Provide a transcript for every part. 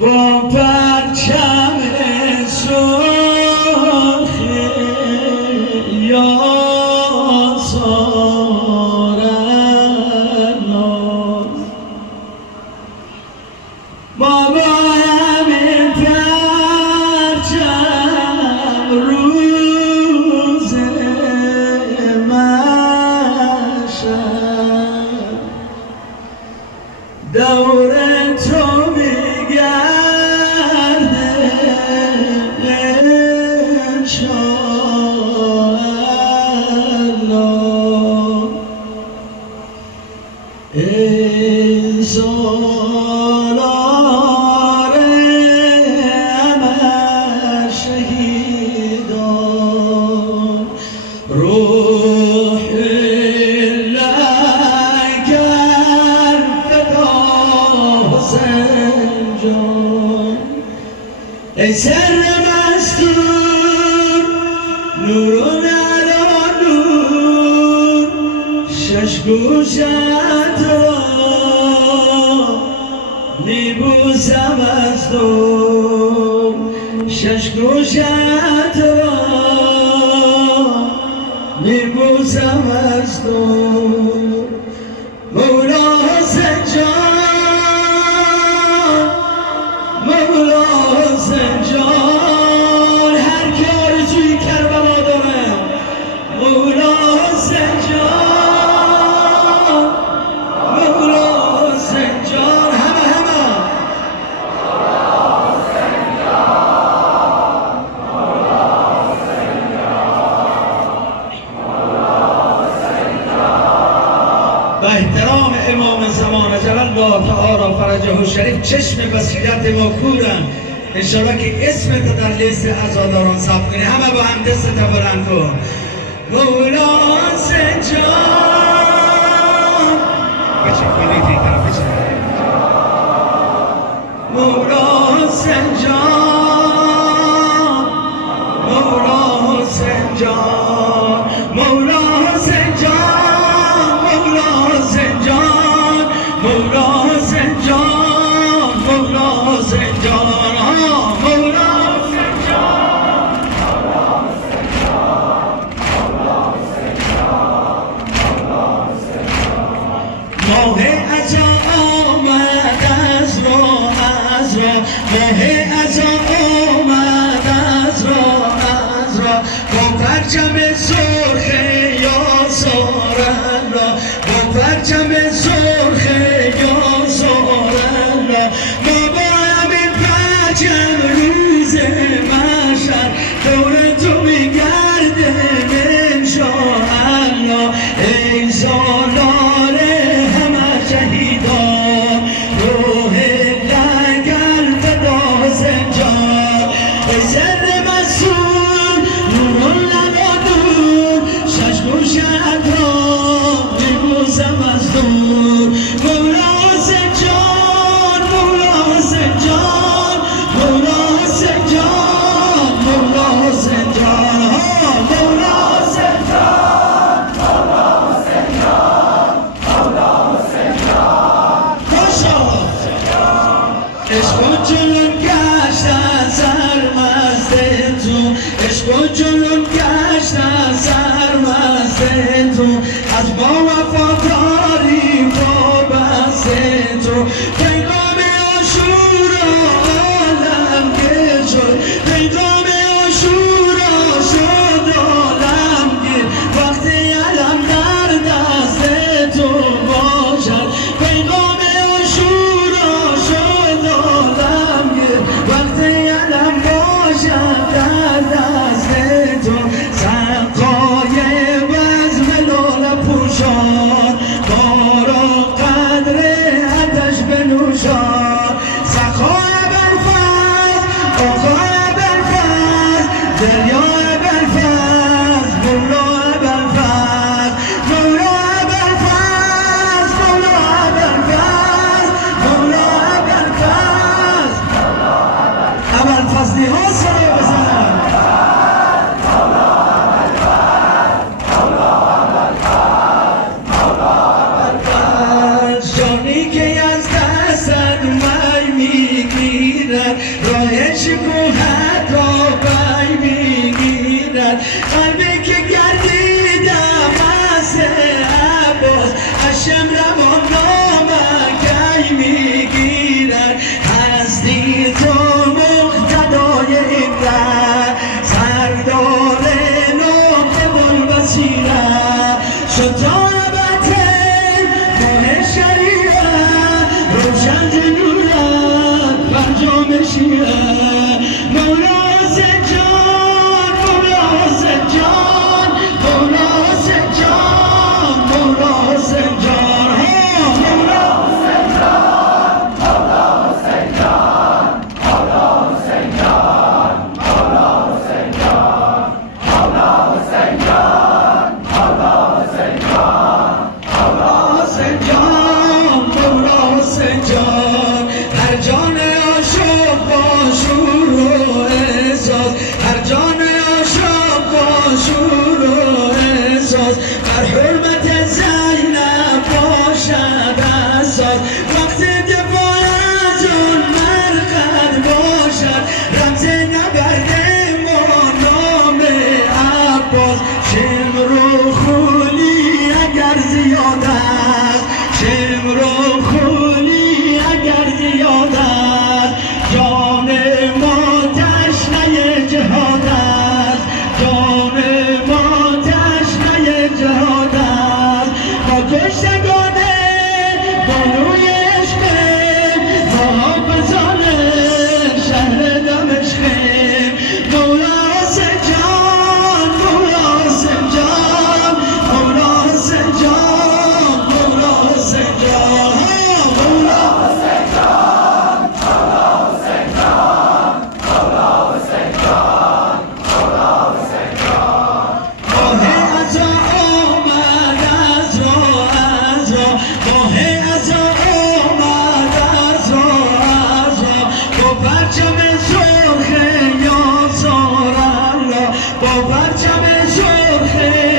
با پرچم سرخ یا سارنا بابا همین پرچم روز محشر دور تو میگرده انشاءالله ای سالار همه شهیدان روح لگر فدا حسین جان ای سر مستور نورون علا نور شش گوشت را میبوسم از دور شش گوشت را میبوسم از دور مولا حسین جان مولا حسین جان هر کی آرزوی کربلا داره مولا حسین جان مولا حسین جان همه به احترام امام زمان جل الله تعالی فرجه الشریف چشم بصیرت ما کورن انشاءالله که اسمت در لیست عزاداران ثبت کنی همه با هم دست بلند کن مولا حسین جان بچه خیلی این طرف بچه مولا حسین جان مولا حسین جان مولا حسین جان مولا حسین جان مولا حسین جان مولا حسین جان ماه عزا آمد از را ماه عزا آمد از را با پرچم سرخ یا سارنا با پرچم سرخ یا سارنا ما با همین پرچم روز محشر دور تو میگرده انشاءالله ای سالار همه شهیدان روح لگر فدا حسین جان ای سر مسئول نورون لبا دور شش گوشت را میبوسم از دور مولا حسین جان مولا حسین جان مولا حسین جان مولا حسین جان مولا حسین جان مولا حسین جان مولا حسین جان ماشاءالله عشق و جنون گشت از سرمست تو عشق و جنون گشت از سرمست تو از ما وفاداری وابست تو پیغام عاشورا عالم گیر شد پیغام عاشورا شد عالم گیر وقتی علم در دست تو باشد پیغام عاشورا شد عالم گیر وقتی علم باشد در دست تو سقای بزم لاله پوشان بارا قدر آتش به نور سیرت سلطان بطن ماه شریعت روشن نورت فرجام شیعت مولا حسین جان مولا حسین جان مولا حسین جان مولا حسین جان مولا حسین جان مولا حسین جان مولا حسین جان مولا حسین جان مولا حسین جان مولا حسین جان مولا حسین جان مولا حسین جان هر جان عاشق با شور و احساس هر جان عاشق با شور و احساس بر حرمت زینب باشد اساس وقت دفاع از اون مرقد باشد رمز نبرد ما نام عباس شمر و خولی اگر زیاد است شمر و خولی اگر زیاد است جان ما تشنه جهاد است جان ما تشنه جهاد است ما کشتگانه بانوی عشق محافظان شهر دمشق مولا حسین جان مولا حسین جان مولا حسین جان مولا حسین جان مولا حسین جان مولا حسین جان مولا حسین جان مولا حسین جان ماه عزا آمد از را ماه عزا آمد از را با پرچم سرخ یاسر الله با پرچم سرخ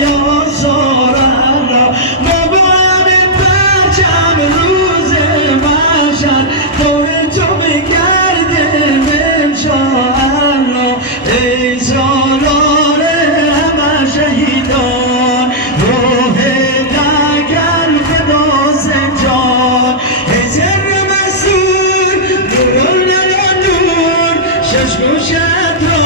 یاسر الله ما با همین پرچم روز محشر دور تو بگردیم انشاءالله ای سالار همه شهیدان روح دگر فدا زنجان ای سر مسئول نور نور شش گوشت را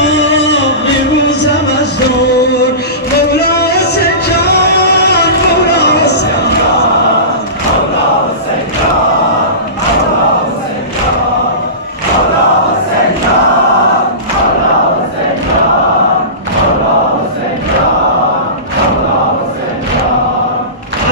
میبوسم از دور مولا حسین جان مولا حسین جان مولا حسین جان مولا حسین جان مولا حسین جان مولا حسین جان مولا حسین جان مولا حسین جان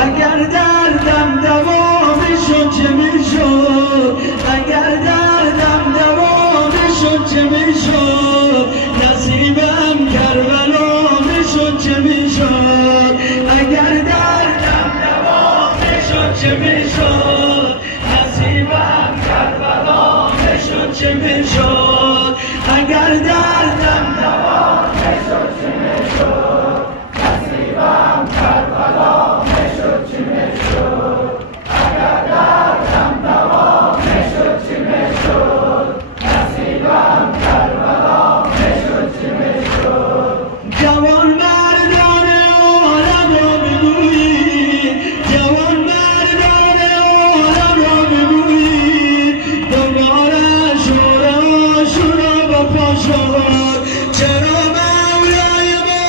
اگر دردم دوا میشد چه میشد اگر دردم دوا میشد چه میشد نصیبم کربلا میشد چه میشد اگر دردم دوا میشد چه میشد نصیبم کربلا میشد چه میشد اگر دردم دوا میشد چه میشد نصیبم کربلا میشد چه میشد اگر دردم دوا میشد چه میشد نصیبم کربلا میشد چه میشد جوان مردان عالم را بگویید جوان مردان عالم را بگویید دوباره شور عاشورا برپا شد چرا مولای ما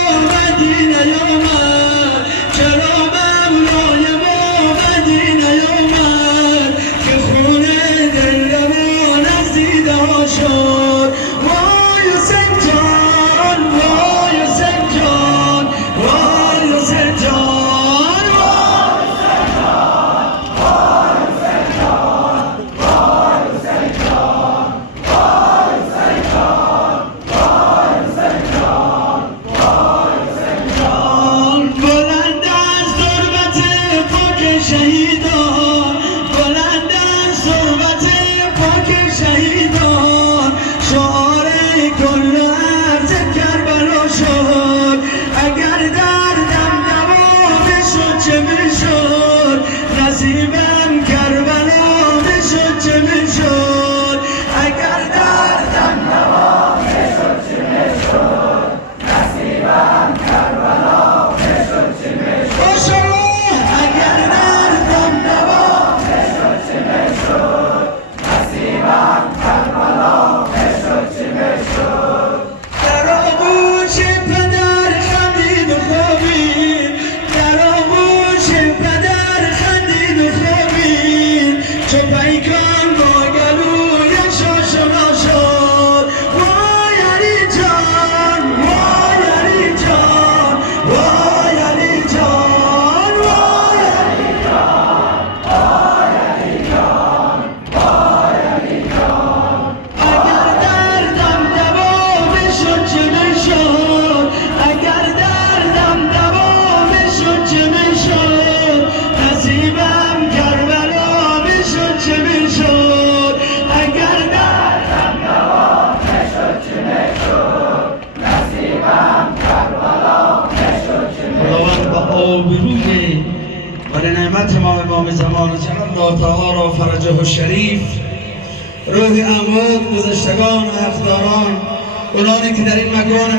آبروی و نعمت ما امام زمان جل الله تعالی فرجه الشریف روح اموات گذشتگان و حقداران، اونانی که در این مکان